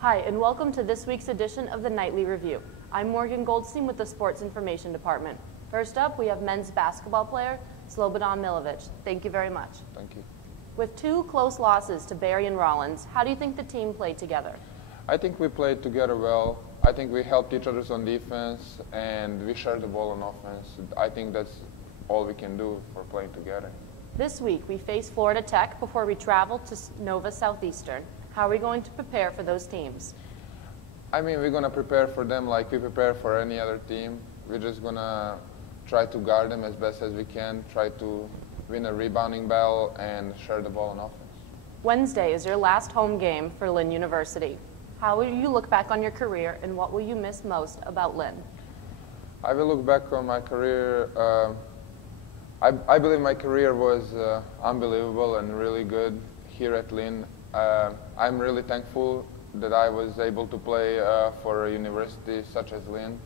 Hi, and welcome to this week's edition of the Nightly Review. I'm Morgnan Goldstein with the Sports Information Department. First up, we have men's basketball player Slobodan Miljanic. Thank you very much. Thank you. With two close losses to Barry and Rollins, how do you think the team played together? I think we played together well. I think we helped each other on defense and we shared the ball on offense. I think that's all we can do for playing together. This week, we face Florida Tech before we travel to Nova Southeastern. How are we going to prepare for those teams? I mean, we're going to prepare for them like we prepare for any other team. We're just going to try to guard them as best as we can, try to win a rebounding battle, and share the ball on offense. Wednesday is your last home game for Lynn University. How will you look back on your career, and what will you miss most about Lynn? I will look back on my career. I believe my career was unbelievable and really good here at Lynn. I'm really thankful that I was able to play for a university such as Lynn.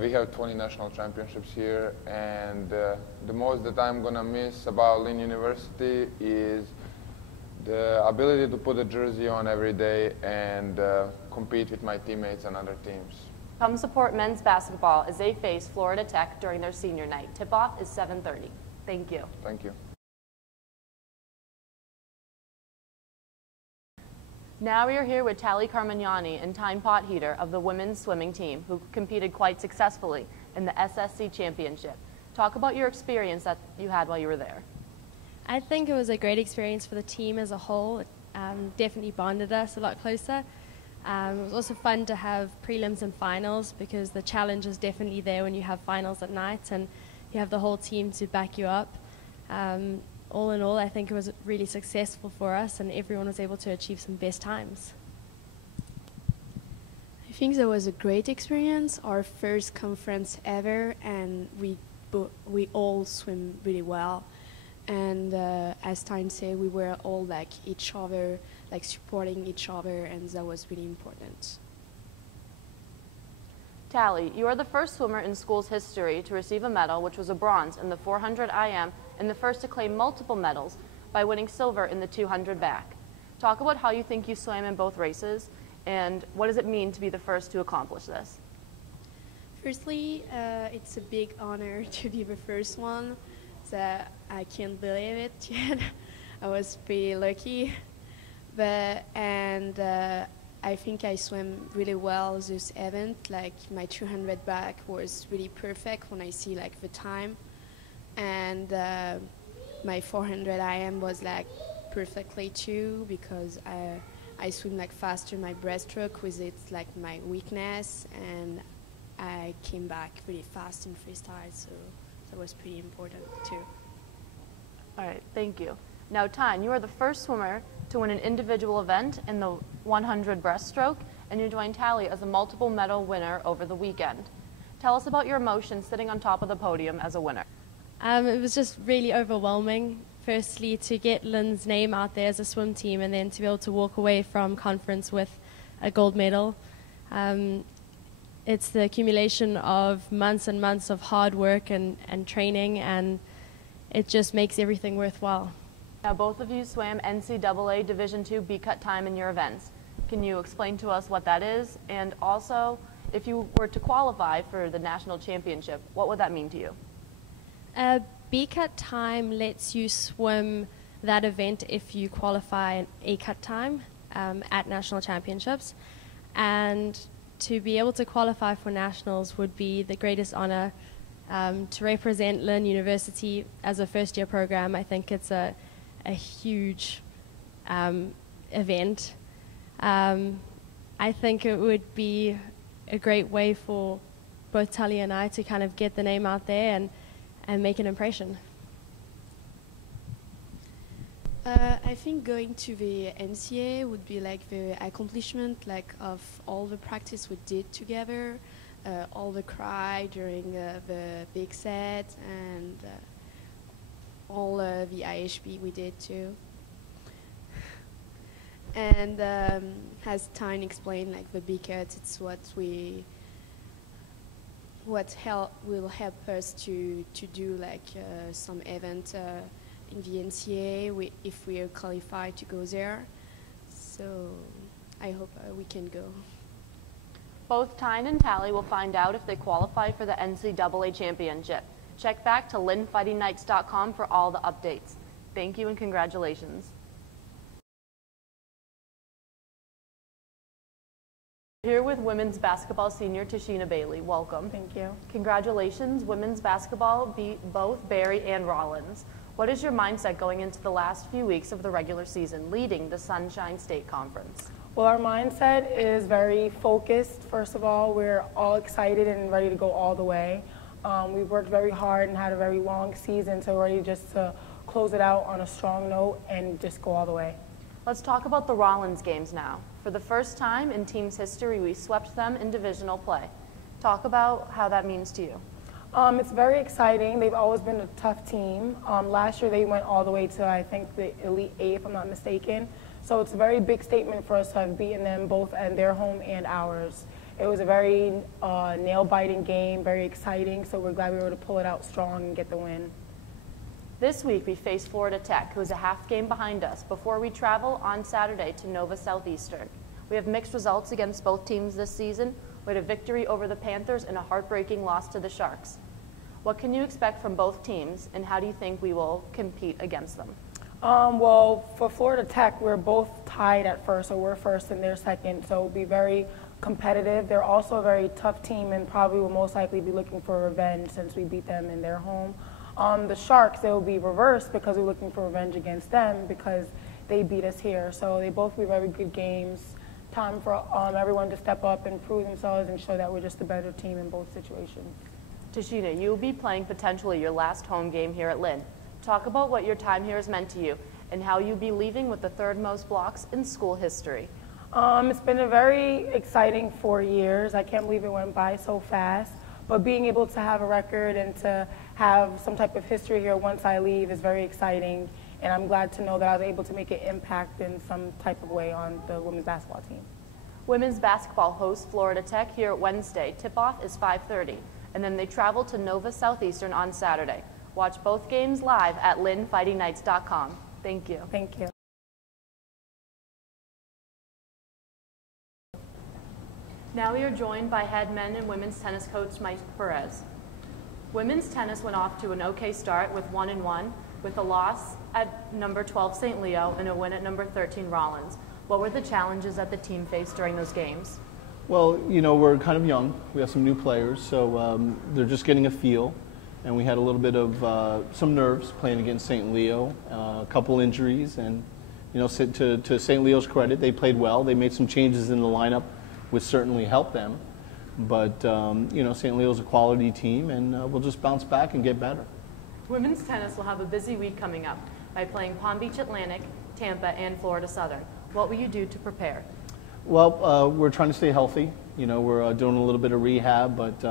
We have 20 national championships here, and the most that I'm going to miss about Lynn University is the ability to put a jersey on every day and compete with my teammates and other teams. Come support men's basketball as they face Florida Tech during their senior night. Tip-off is 7:30. Thank you. Thank you. Now we are here with Thalie Carmigniani and Tyne Potgieter of the women's swimming team, who competed quite successfully in the SSC Championship. Talk about your experience that you had while you were there. I think it was a great experience for the team as a whole. It definitely bonded us a lot closer. It was also fun to have prelims and finals because the challenge is definitely there when you have finals at night and you have the whole team to back you up. All in all, I think it was really successful for us and everyone was able to achieve some best times. I think that was a great experience, our first conference ever, and we all swim really well. And as Tyne said, we were all like each other, like supporting each other, and that was really important. Thalie, you are the first swimmer in school's history to receive a medal, which was a bronze in the 400 IM, and the first to claim multiple medals by winning silver in the 200 back. Talk about how you think you swam in both races, and what does it mean to be the first to accomplish this? Firstly, it's a big honor to be the first one. So I can't believe it yet. I was pretty lucky, I think I swam really well this event. Like my 200 back was really perfect when I see like the time, and my 400 IM was like perfectly too because I swim like faster my breaststroke, with it's like my weakness, and I came back really fast in freestyle, so that was pretty important too. All right, thank you. Now, Tyne, you are the first swimmer to win an individual event in the 100 breaststroke, and you joined Thalie as a multiple medal winner over the weekend. Tell us about your emotions sitting on top of the podium as a winner. It was just really overwhelming. Firstly, to get Lynn's name out there as a swim team, and then to be able to walk away from conference with a gold medal. It's the accumulation of months and months of hard work and training, and it just makes everything worthwhile. Now, both of you swam NCAA Division II B-Cut time in your events. Can you explain to us what that is? And also, if you were to qualify for the national championship, what would that mean to you? B-Cut time lets you swim that event if you qualify an A-Cut time at national championships. And to be able to qualify for nationals would be the greatest honor. To represent Lynn University as a first-year program, I think it's a huge event. I think it would be a great way for both Thalie and I to kind of get the name out there and make an impression. I think going to the NCAA would be like the accomplishment like of all the practice we did together, all the cry during the big set, and all the IHB we did too. And as Tyne explained, like the B-Cut, it's what will help us to do like some event in the NCAA if we are qualified to go there. So I hope we can go. Both Tyne and Thalie will find out if they qualify for the NCAA championship. Check back to linfightingknights.com for all the updates. Thank you and congratulations. Here with women's basketball senior Tashina Bailey. Welcome. Thank you. Congratulations. Women's basketball beat both Barry and Rollins. What is your mindset going into the last few weeks of the regular season, leading the Sunshine State Conference? Well, our mindset is very focused. First of all, we're all excited and ready to go all the way. We've worked very hard and had a very long season, so we're ready just to close it out on a strong note and just go all the way. Let's talk about the Rollins games now. For the first time in team's history, we swept them in divisional play. Talk about how that means to you. It's very exciting. They've always been a tough team. Last year they went all the way to, I think, the Elite Eight, if I'm not mistaken. So it's a very big statement for us to have beaten them both at their home and ours. It was a very nail-biting game, very exciting, so we're glad we were able to pull it out strong and get the win. This week we face Florida Tech, who is a half game behind us, before we travel on Saturday to Nova Southeastern. We have mixed results against both teams this season. We had a victory over the Panthers and a heartbreaking loss to the Sharks. What can you expect from both teams, and how do you think we will compete against them? Well, for Florida Tech, we're both tied at first, so we're first and they're second, so it'll be very competitive. They're also a very tough team and probably will most likely be looking for revenge since we beat them in their home. The Sharks, they will be reversed because we're looking for revenge against them because they beat us here. So they both will be very good games. Time for everyone to step up and prove themselves and show that we're just a better team in both situations. Tashina, you'll be playing potentially your last home game here at Lynn. Talk about what your time here has meant to you and how you'll be leaving with the third most blocks in school history. It's been a very exciting 4 years. I can't believe it went by so fast. But being able to have a record and to have some type of history here once I leave is very exciting. And I'm glad to know that I was able to make an impact in some type of way on the women's basketball team. Women's basketball hosts Florida Tech here Wednesday. Tip-off is 5:30. And then they travel to Nova Southeastern on Saturday. Watch both games live at linfightingknights.com. Thank you. Thank you. Now we are joined by head men and women's tennis coach Mike Perez. Women's tennis went off to an okay start with 1-1, with a loss at number 12 St. Leo and a win at number 13 Rollins. What were the challenges that the team faced during those games? Well, you know, we're kind of young. We have some new players, so they're just getting a feel. And we had a little bit of some nerves playing against St. Leo, a couple injuries. And, you know, to St. Leo's credit, they played well. They made some changes in the lineup, which certainly helped them. But, you know, St. Leo's a quality team, and we'll just bounce back and get better. Women's tennis will have a busy week coming up by playing Palm Beach Atlantic, Tampa, and Florida Southern. What will you do to prepare? Well, we're trying to stay healthy. You know, we're doing a little bit of rehab, but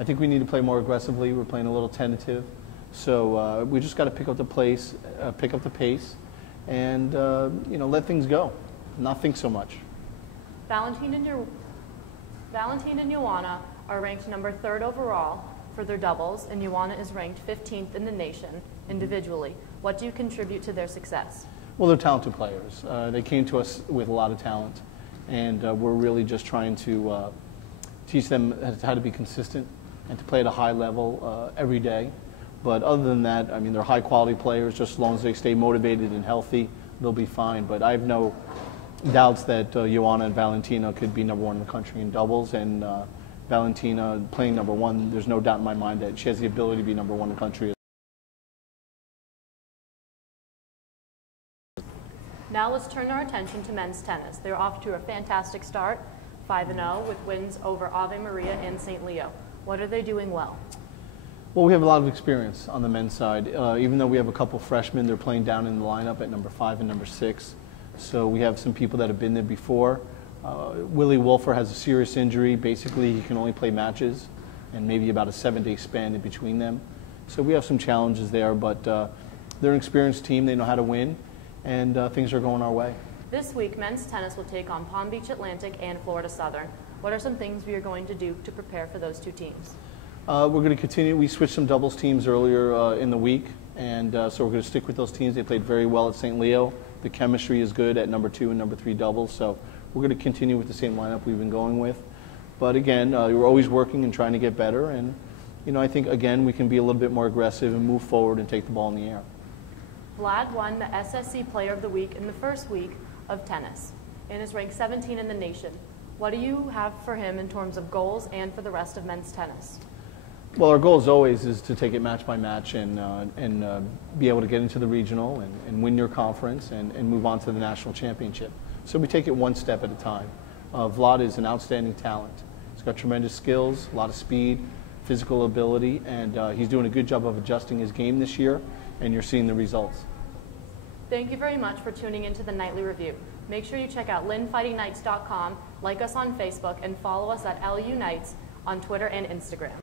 I think we need to play more aggressively. We're playing a little tentative. So we just got to pick up the pace, and, you know, let things go, not think so much. Valentina and Ioana are ranked number 3rd overall for their doubles, and Ioana is ranked 15th in the nation individually. What do you contribute to their success? Well, they're talented players. They came to us with a lot of talent, and we're really just trying to teach them how to be consistent and to play at a high level every day. But other than that, I mean, they're high-quality players. Just as long as they stay motivated and healthy, they'll be fine. But I have no doubts that Ioana and Valentina could be number 1 in the country in doubles, and Valentina playing number 1, there's no doubt in my mind that she has the ability to be number 1 in the country. Now let's turn our attention to men's tennis. They're off to a fantastic start, 5-0, with wins over Ave Maria and St. Leo. What are they doing well? Well, we have a lot of experience on the men's side. Even though we have a couple freshmen, they're playing down in the lineup at number 5 and number 6. So we have some people that have been there before. Willie Wolfer has a serious injury. Basically, he can only play matches and maybe about a 7-day span in between them. So we have some challenges there, but they're an experienced team. They know how to win, and things are going our way. This week, men's tennis will take on Palm Beach Atlantic and Florida Southern. What are some things we are going to do to prepare for those two teams? We're going to continue. We switched some doubles teams earlier in the week, and so we're going to stick with those teams. They played very well at St. Leo. The chemistry is good at number 2 and number 3 doubles, so we're we're going to continue with the same lineup we've been going with. But again, we're always working and trying to get better. And, you know, I think, again, we can be a little bit more aggressive and move forward and take the ball in the air. Vlad won the SSC Player of the Week in the first week of tennis and is ranked 17 in the nation. What do you have for him in terms of goals and for the rest of men's tennis? Well, our goal as always is to take it match by match and be able to get into the regional and win your conference and move on to the national championship. So we take it one step at a time. Vlad is an outstanding talent. He's got tremendous skills, a lot of speed, physical ability, and he's doing a good job of adjusting his game this year, and you're seeing the results. Thank you very much for tuning into the Nightly Review. Make sure you check out linfightingknights.com, like us on Facebook, and follow us at LU Knights on Twitter and Instagram.